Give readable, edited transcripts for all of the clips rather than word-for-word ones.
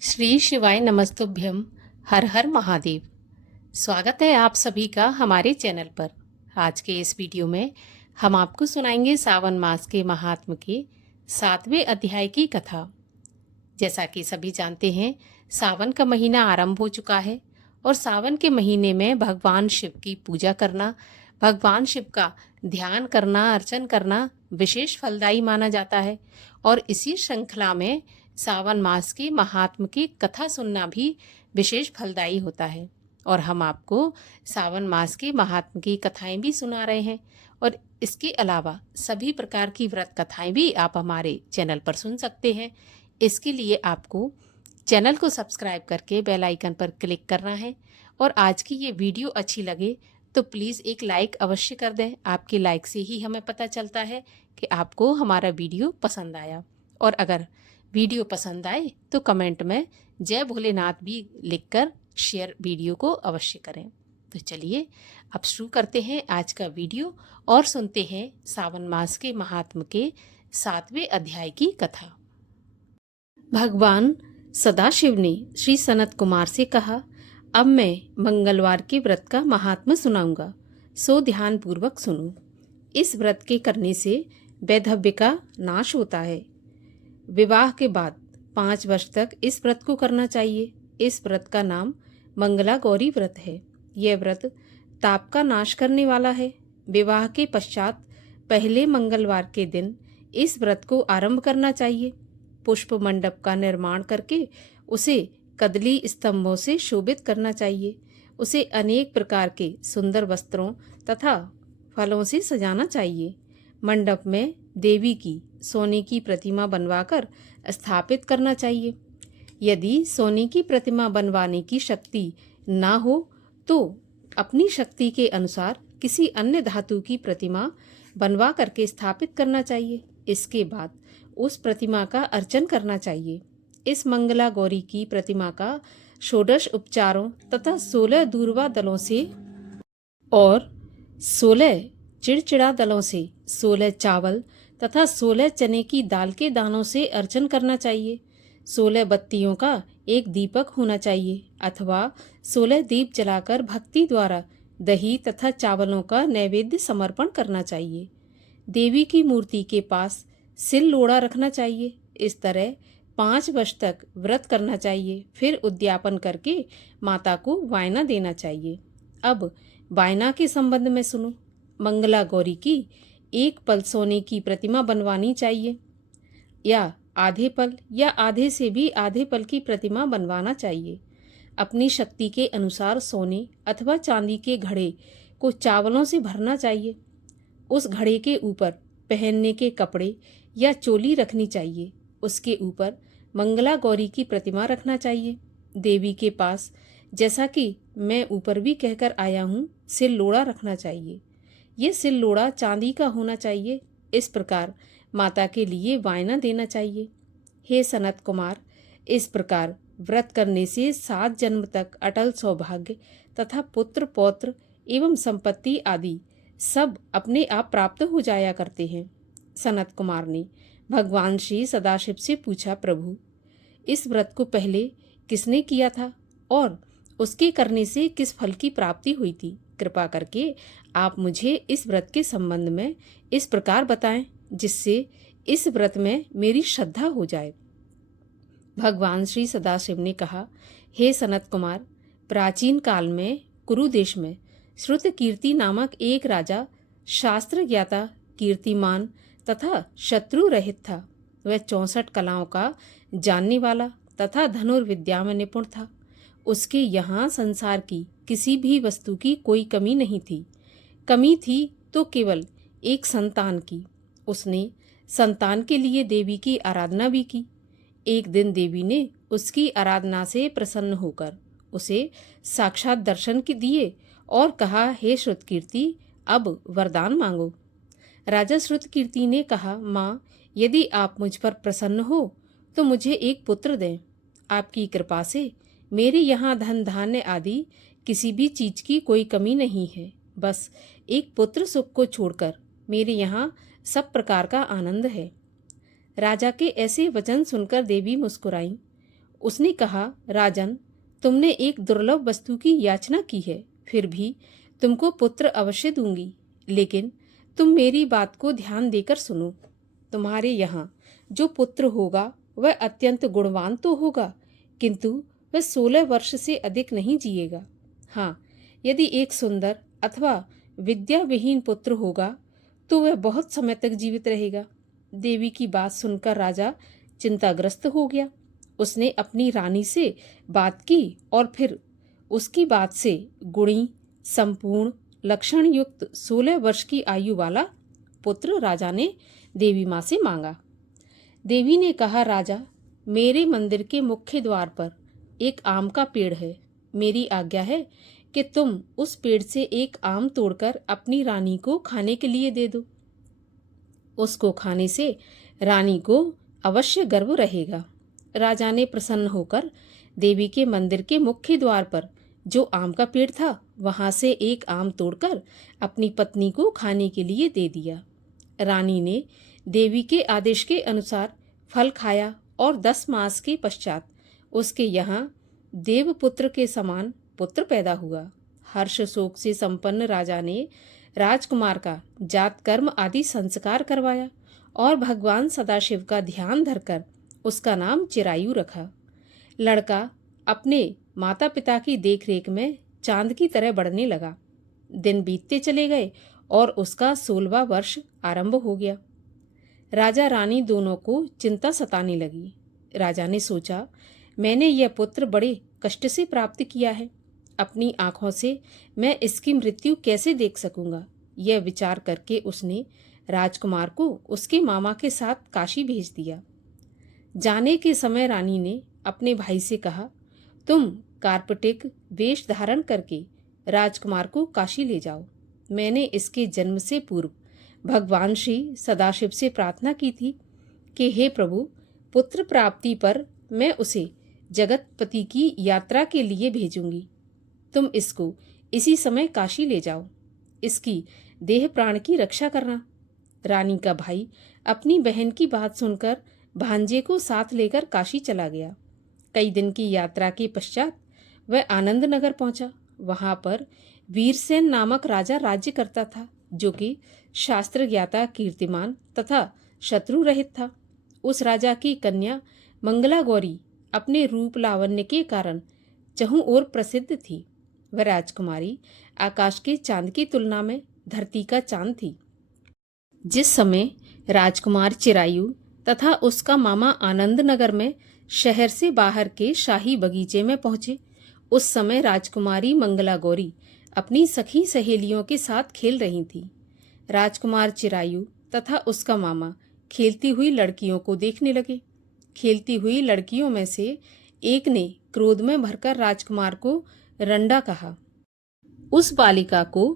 श्री शिवाय नमस्तुभ्यम। हर हर महादेव। स्वागत है आप सभी का हमारे चैनल पर। आज के इस वीडियो में हम आपको सुनाएंगे सावन मास के महात्म के 7वें अध्याय की कथा। जैसा कि सभी जानते हैं, सावन का महीना आरंभ हो चुका है और सावन के महीने में भगवान शिव की पूजा करना, भगवान शिव का ध्यान करना, अर्चन करना विशेष फलदायी माना जाता है। और इसी श्रृंखला में सावन मास के महात्म की कथा सुनना भी विशेष फलदायी होता है। और हम आपको सावन मास के महात्म की कथाएं भी सुना रहे हैं। और इसके अलावा सभी प्रकार की व्रत कथाएं भी आप हमारे चैनल पर सुन सकते हैं। इसके लिए आपको चैनल को सब्सक्राइब करके बेल आइकन पर क्लिक करना है। और आज की ये वीडियो अच्छी लगे तो प्लीज़ एक लाइक अवश्य कर दें। आपके लाइक से ही हमें पता चलता है कि आपको हमारा वीडियो पसंद आया। और अगर वीडियो पसंद आए तो कमेंट में जय भोलेनाथ भी लिखकर शेयर वीडियो को अवश्य करें। तो चलिए अब शुरू करते हैं आज का वीडियो और सुनते हैं सावन मास के महात्म के 7वें अध्याय की कथा। भगवान सदाशिव ने श्री सनत कुमार से कहा, अब मैं मंगलवार के व्रत का महात्म सुनाऊंगा, सो ध्यान पूर्वक सुनो। इस व्रत के करने से वैधव्य का नाश होता है। विवाह के बाद 5 वर्ष तक इस व्रत को करना चाहिए। इस व्रत का नाम मंगला गौरी व्रत है। यह व्रत ताप का नाश करने वाला है। विवाह के पश्चात पहले मंगलवार के दिन इस व्रत को आरंभ करना चाहिए। पुष्प मंडप का निर्माण करके उसे कदली स्तंभों से शोभित करना चाहिए। उसे अनेक प्रकार के सुंदर वस्त्रों तथा फलों से सजाना चाहिए। मंडप में देवी की सोने की प्रतिमा बनवाकर स्थापित करना चाहिए। यदि सोने की प्रतिमा बनवाने की शक्ति ना हो तो अपनी शक्ति के अनुसार किसी अन्य धातु की प्रतिमा बनवा करके स्थापित करना चाहिए। इसके बाद उस प्रतिमा का अर्चन करना चाहिए। इस मंगला गौरी की प्रतिमा का षोडश उपचारों तथा 16 दूर्वा दलों से और 16 चिड़चिड़ा दलों से, 16 चावल तथा 16 चने की दाल के दानों से अर्चन करना चाहिए। 16 बत्तियों का एक दीपक होना चाहिए अथवा 16 दीप जलाकर भक्ति द्वारा दही तथा चावलों का नैवेद्य समर्पण करना चाहिए। देवी की मूर्ति के पास सिल लोड़ा रखना चाहिए। इस तरह 5 वर्ष तक व्रत करना चाहिए। फिर उद्यापन करके माता को वायना देना चाहिए। अब वायना के संबंध में सुनो। मंगला गौरी की एक पल सोने की प्रतिमा बनवानी चाहिए या आधे पल या आधे से भी आधे पल की प्रतिमा बनवाना चाहिए। अपनी शक्ति के अनुसार सोने अथवा चांदी के घड़े को चावलों से भरना चाहिए। उस घड़े के ऊपर पहनने के कपड़े या चोली रखनी चाहिए। उसके ऊपर मंगला गौरी की प्रतिमा रखना चाहिए। देवी के पास, जैसा कि मैं ऊपर भी कहकर आया हूँ, सिल लोड़ा रखना चाहिए। ये सिल लोड़ा चांदी का होना चाहिए। इस प्रकार माता के लिए वायना देना चाहिए। हे सनत कुमार, इस प्रकार व्रत करने से 7 जन्म तक अटल सौभाग्य तथा पुत्र पौत्र एवं संपत्ति आदि सब अपने आप प्राप्त हो जाया करते हैं। सनत कुमार ने भगवान श्री सदाशिव से पूछा, प्रभु, इस व्रत को पहले किसने किया था और उसके करने से किस फल की प्राप्ति हुई थी? कृपा करके आप मुझे इस व्रत के संबंध में इस प्रकार बताएं जिससे इस व्रत में मेरी श्रद्धा हो जाए। भगवान श्री सदाशिव ने कहा, हे सनत कुमार, प्राचीन काल में कुरु देश में श्रुत कीर्ति नामक एक राजा शास्त्र ज्ञाता, कीर्तिमान तथा शत्रु रहित था। वह 64 कलाओं का जानने वाला तथा धनुर्विद्या में निपुण था। उसके यहाँ संसार की किसी भी वस्तु की कोई कमी नहीं थी। कमी थी तो केवल एक संतान की। उसने संतान के लिए देवी की आराधना भी की। एक दिन देवी ने उसकी आराधना से प्रसन्न होकर उसे साक्षात दर्शन दिए और कहा, हे श्रुतकीर्ति, अब वरदान मांगो। राजा श्रुतकीर्ति ने कहा, माँ, यदि आप मुझ पर प्रसन्न हो तो मुझे एक पुत्र दें। आपकी कृपा से मेरे यहाँ धन धान्य आदि किसी भी चीज की कोई कमी नहीं है। बस एक पुत्र सुख को छोड़कर मेरे यहाँ सब प्रकार का आनंद है। राजा के ऐसे वचन सुनकर देवी मुस्कुराई। उसने कहा, राजन, तुमने एक दुर्लभ वस्तु की याचना की है, फिर भी तुमको पुत्र अवश्य दूंगी, लेकिन तुम मेरी बात को ध्यान देकर सुनो। तुम्हारे यहाँ जो पुत्र होगा वह अत्यंत गुणवान तो होगा, किंतु वह 16 वर्ष से अधिक नहीं जिएगा। हाँ, यदि एक सुंदर अथवा विद्या विहीन पुत्र होगा तो वह बहुत समय तक जीवित रहेगा। देवी की बात सुनकर राजा चिंताग्रस्त हो गया। उसने अपनी रानी से बात की और फिर उसकी बात से गुणी, संपूर्ण, लक्षण युक्त 16 वर्ष की आयु वाला पुत्र राजा ने देवी माँ से मांगा। देवी ने कहा, राजा, मेरे मंदिर के मुख्य द्वार पर एक आम का पेड़ है। मेरी आज्ञा है कि तुम उस पेड़ से एक आम तोड़कर अपनी रानी को खाने के लिए दे दो। उसको खाने से रानी को अवश्य गर्व रहेगा। राजा ने प्रसन्न होकर देवी के मंदिर के मुख्य द्वार पर जो आम का पेड़ था वहां से एक आम तोड़कर अपनी पत्नी को खाने के लिए दे दिया। रानी ने देवी के आदेश के अनुसार फल खाया और 10 मास के पश्चात उसके यहाँ देवपुत्र के समान पुत्र पैदा हुआ। हर्ष शोक से संपन्न राजा ने राजकुमार का जात कर्म आदि संस्कार करवाया और भगवान सदाशिव का ध्यान धरकर उसका नाम चिरायु रखा। लड़का अपने माता पिता की देखरेख में चांद की तरह बढ़ने लगा। दिन बीतते चले गए और उसका 16वां वर्ष आरंभ हो गया। राजा रानी दोनों को चिंता सताने लगी। राजा ने सोचा, मैंने यह पुत्र बड़े कष्ट से प्राप्त किया है, अपनी आंखों से मैं इसकी मृत्यु कैसे देख सकूंगा। यह विचार करके उसने राजकुमार को उसके मामा के साथ काशी भेज दिया। जाने के समय रानी ने अपने भाई से कहा, तुम कार्पटिक वेश धारण करके राजकुमार को काशी ले जाओ। मैंने इसके जन्म से पूर्व भगवान श्री सदाशिव से प्रार्थना की थी कि हे प्रभु, पुत्र प्राप्ति पर मैं उसे जगतपति की यात्रा के लिए भेजूंगी। तुम इसको इसी समय काशी ले जाओ। इसकी देह प्राण की रक्षा करना। रानी का भाई अपनी बहन की बात सुनकर भांजे को साथ लेकर काशी चला गया। कई दिन की यात्रा के पश्चात वह आनंद नगर पहुंचा। वहां पर वीरसेन नामक राजा राज्य करता था, जो कि शास्त्र ज्ञाता, कीर्तिमान तथा शत्रु रहित था। उस राजा की कन्या मंगला गौरी अपने रूप लावण्य के कारण चहुं ओर प्रसिद्ध थी। वह राजकुमारी आकाश के चांद की तुलना में धरती का चांद थी। जिस समय राजकुमार चिरायु तथा उसका मामा आनंद नगर में शहर से बाहर के शाही बगीचे में पहुंचे, उस समय राजकुमारी मंगला गौरी अपनी सखी सहेलियों के साथ खेल रही थी। राजकुमार चिरायु तथा उसका मामा खेलती हुई लड़कियों को देखने लगे। खेलती हुई लड़कियों में से एक ने क्रोध में भरकर राजकुमार को रंडा कहा। उस बालिका को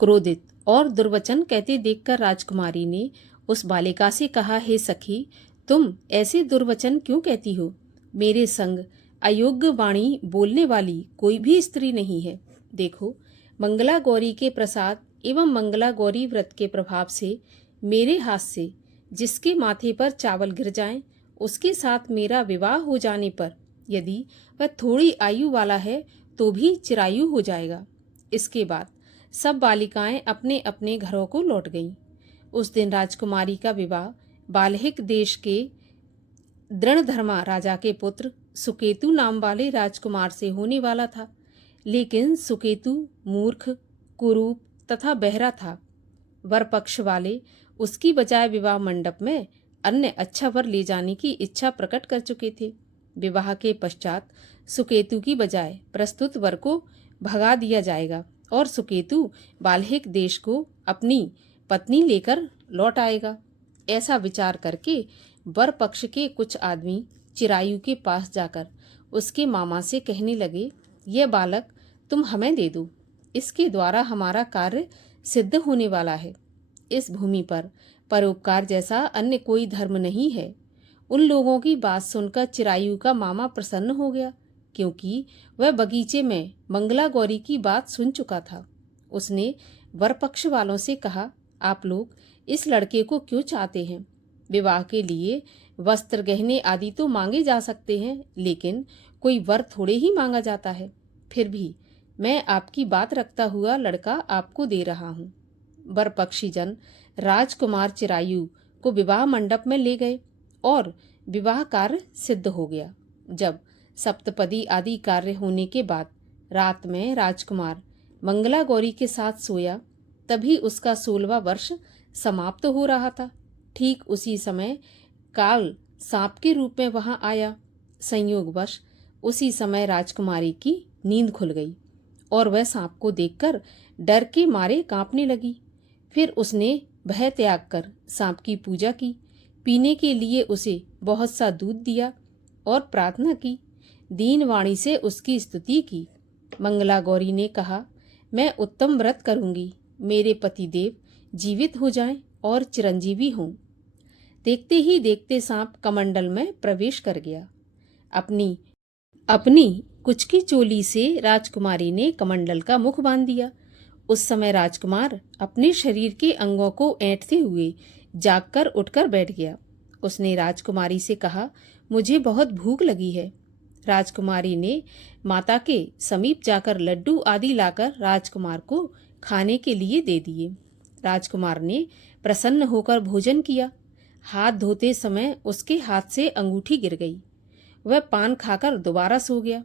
क्रोधित और दुर्वचन कहते देखकर राजकुमारी ने उस बालिका से कहा, हे सखी, तुम ऐसे दुर्वचन क्यों कहती हो? मेरे संग अयोग्य वाणी बोलने वाली कोई भी स्त्री नहीं है। देखो, मंगला गौरी के प्रसाद एवं मंगला गौरी व्रत के प्रभाव से मेरे हाथ से जिसके माथे पर चावल गिर जाएं, उसके साथ मेरा विवाह हो जाने पर यदि वह थोड़ी आयु वाला है तो भी चिरायु हो जाएगा। इसके बाद सब बालिकाएं अपने अपने घरों को लौट गईं। उस दिन राजकुमारी का विवाह बाल्हिक देश के दृढ़धर्मा राजा के पुत्र सुकेतु नाम वाले राजकुमार से होने वाला था, लेकिन सुकेतु मूर्ख, कुरूप तथा बहरा था। वर पक्ष वाले उसकी बजाय विवाह मंडप में अन्य अच्छा वर ले जाने की इच्छा प्रकट कर चुके थे। विवाह के पश्चात सुकेतु की बजाय प्रस्तुत वर को भगा दिया जाएगा और सुकेतु बाल्हिक देश को अपनी पत्नी लेकर लौट आएगा। ऐसा विचार करके वर पक्ष के कुछ आदमी चिरायु के पास जाकर उसके मामा से कहने लगे, यह बालक तुम हमें दे दो, इसके द्वारा हमारा कार्य सिद्ध होने वाला है। इस भूमि पर परोपकार जैसा अन्य कोई धर्म नहीं है। उन लोगों की बात सुनकर चिरायु का मामा प्रसन्न हो गया, क्योंकि वह बगीचे में मंगला गौरी की बात सुन चुका था। उसने वर पक्ष वालों से कहा, आप लोग इस लड़के को क्यों चाहते हैं? विवाह के लिए वस्त्र गहने आदि तो मांगे जा सकते हैं, लेकिन कोई वर थोड़े ही मांगा जाता है। फिर भी मैं आपकी बात रखता हुआ लड़का आपको दे रहा हूँ। वर पक्षी जन राजकुमार चिरायु को विवाह मंडप में ले गए और विवाह कार्य सिद्ध हो गया। जब सप्तपदी आदि कार्य होने के बाद रात में राजकुमार मंगला गौरी के साथ सोया, तभी उसका 16वां वर्ष समाप्त हो रहा था। ठीक उसी समय काल सांप के रूप में वहां आया। संयोगवश उसी समय राजकुमारी की नींद खुल गई और वह सांप को देखकर डर के मारे कांपने लगी। फिर उसने भय त्याग कर सांप की पूजा की, पीने के लिए उसे बहुत सा दूध दिया और प्रार्थना की। दीन वाणी से उसकी स्तुति की। मंगला गौरी ने कहा, मैं उत्तम व्रत करूंगी, मेरे पतिदेव जीवित हो जाएं और चिरंजीवी हों। देखते ही देखते सांप कमंडल में प्रवेश कर गया। अपनी कुचकी चोली से राजकुमारी ने कमंडल का मुख बांध दिया। उस समय राजकुमार अपने शरीर के अंगों को ऐंठते हुए जागकर उठकर बैठ गया। उसने राजकुमारी से कहा, मुझे बहुत भूख लगी है। राजकुमारी ने माता के समीप जाकर लड्डू आदि लाकर राजकुमार को खाने के लिए दे दिए। राजकुमार ने प्रसन्न होकर भोजन किया। हाथ धोते समय उसके हाथ से अंगूठी गिर गई। वह पान खाकर दोबारा सो गया।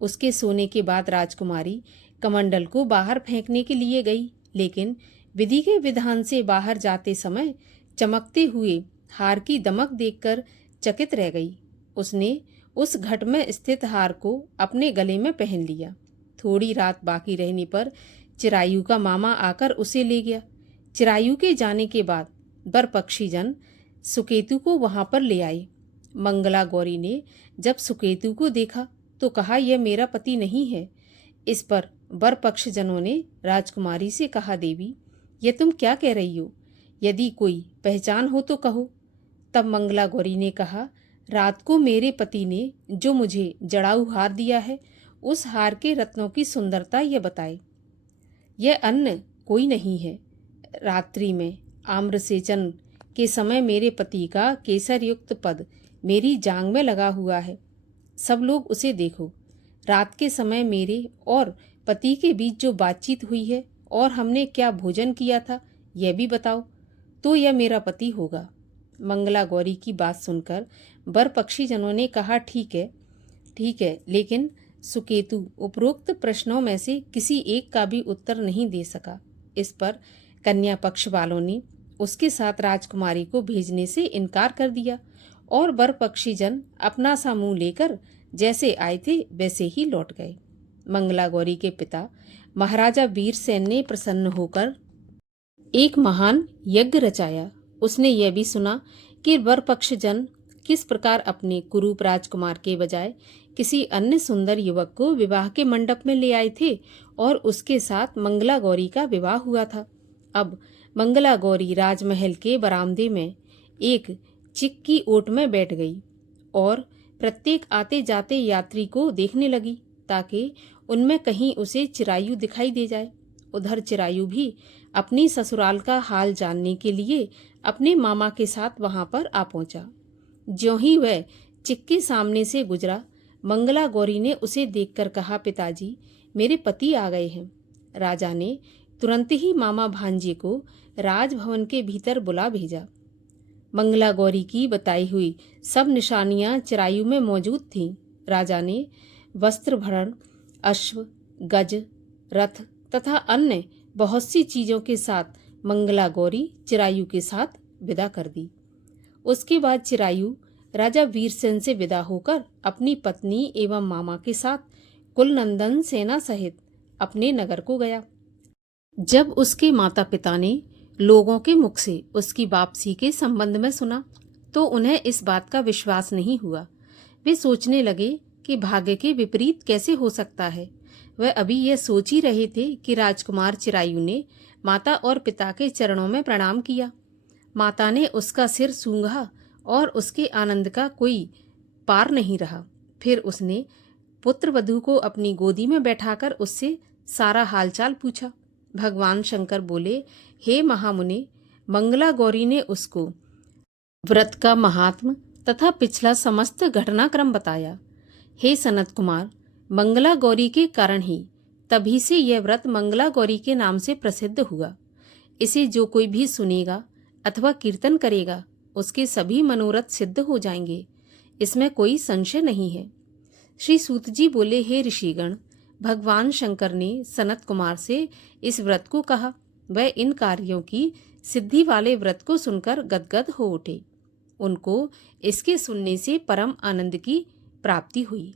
उसके सोने के बाद राजकुमारी कमंडल को बाहर फेंकने के लिए गई, लेकिन विधि के विधान से बाहर जाते समय चमकते हुए हार की दमक देखकर चकित रह गई। उसने उस घट में स्थित हार को अपने गले में पहन लिया। थोड़ी रात बाकी रहने पर चिरायु का मामा आकर उसे ले गया। चिरायु के जाने के बाद वर पक्षी जन सुकेतु को वहां पर ले आए। मंगला गौरी ने जब सुकेतु को देखा तो कहा, यह मेरा पति नहीं है। इस पर वर पक्ष जनों ने राजकुमारी से कहा, देवी यह तुम क्या कह रही हो? यदि कोई पहचान हो तो कहो। तब मंगला गौरी ने कहा, रात को मेरे पति ने जो मुझे जड़ाऊ हार दिया है, उस हार के रत्नों की सुंदरता यह बताए। यह अन्य कोई नहीं है। रात्रि में आम्रसेचन के समय मेरे पति का केसर युक्त पद मेरी जांग में लगा हुआ है। सब लोग उसे देखो। रात के समय मेरे और पति के बीच जो बातचीत हुई है और हमने क्या भोजन किया था, यह भी बताओ, तो यह मेरा पति होगा। मंगला गौरी की बात सुनकर वर पक्षी जनों ने कहा, ठीक है, लेकिन सुकेतु उपरोक्त प्रश्नों में से किसी एक का भी उत्तर नहीं दे सका। इस पर कन्या पक्ष वालों ने उसके साथ राजकुमारी को भेजने से इनकार कर दिया और वर पक्षी जन अपना सा मुंह लेकर जैसे आए थे वैसे ही लौट गए। मंगला गौरी के पिता महाराजा वीरसेन ने प्रसन्न होकर एक महान यज्ञ रचाया। उसने यह भी सुना कि वर पक्ष जन किस प्रकार अपने कुरूप राजकुमार के बजाय किसी अन्य सुंदर युवक को विवाह के मंडप में ले आए थे और उसके साथ मंगला गौरी का विवाह हुआ था। अब मंगला गौरी राजमहल के बरामदे में एक चिक की ओट में बैठ गई और प्रत्येक आते जाते यात्री को देखने लगी ताकि उनमें कहीं उसे चिरायु दिखाई दे जाए। उधर चिरायु भी अपनी ससुराल का हाल जानने के लिए अपने मामा के साथ वहां पर आ पहुंचा। ज्यों ही वह चिक के सामने से गुजरा, मंगला गौरी ने उसे देखकर कहा, पिताजी मेरे पति आ गए हैं। राजा ने तुरंत ही मामा भांजे को राजभवन के भीतर बुला भेजा। मंगला गौरी की बताई हुई सब निशानियां चिरायु में मौजूद थीं। राजा ने वस्त्रभरण, अश्व, गज, रथ तथा अन्य बहुत सी चीजों के साथ मंगला गौरी चिरायु के साथ विदा कर दी। उसके बाद चिरायु राजा वीरसेन से विदा होकर अपनी पत्नी एवं मामा के साथ कुलनंदन सेना सहित अपने नगर को गया। जब उसके माता पिता ने लोगों के मुख से उसकी वापसी के संबंध में सुना तो उन्हें इस बात का विश्वास नहीं हुआ। वे सोचने लगे कि भाग्य के विपरीत कैसे हो सकता है। वह अभी यह सोच ही रहे थे कि राजकुमार चिरायु ने माता और पिता के चरणों में प्रणाम किया। माता ने उसका सिर सूंघा और उसके आनंद का कोई पार नहीं रहा। फिर उसने पुत्र वधू को अपनी गोदी में बैठाकर उससे सारा हालचाल पूछा। भगवान शंकर बोले, हे महामुनि, मंगला गौरी ने उसको व्रत का महात्म तथा पिछला समस्त घटनाक्रम बताया। हे सनत कुमार, मंगला गौरी के कारण ही तभी से यह व्रत मंगला गौरी के नाम से प्रसिद्ध हुआ। इसे जो कोई भी सुनेगा अथवा कीर्तन करेगा उसके सभी मनोरथ सिद्ध हो जाएंगे, इसमें कोई संशय नहीं है। श्री सूत जी बोले, हे ऋषिगण, भगवान शंकर ने सनत कुमार से इस व्रत को कहा। वह इन कार्यों की सिद्धि वाले व्रत को सुनकर गदगद हो उठे। उनको इसके सुनने से परम आनंद की प्राप्ति हुई।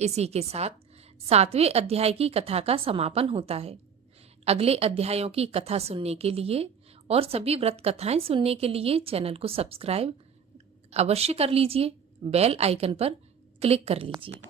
इसी के साथ 7वें अध्याय की कथा का समापन होता है। अगले अध्यायों की कथा सुनने के लिए और सभी व्रत कथाएं सुनने के लिए चैनल को सब्सक्राइब अवश्य कर लीजिए, बेल आइकन पर क्लिक कर लीजिए।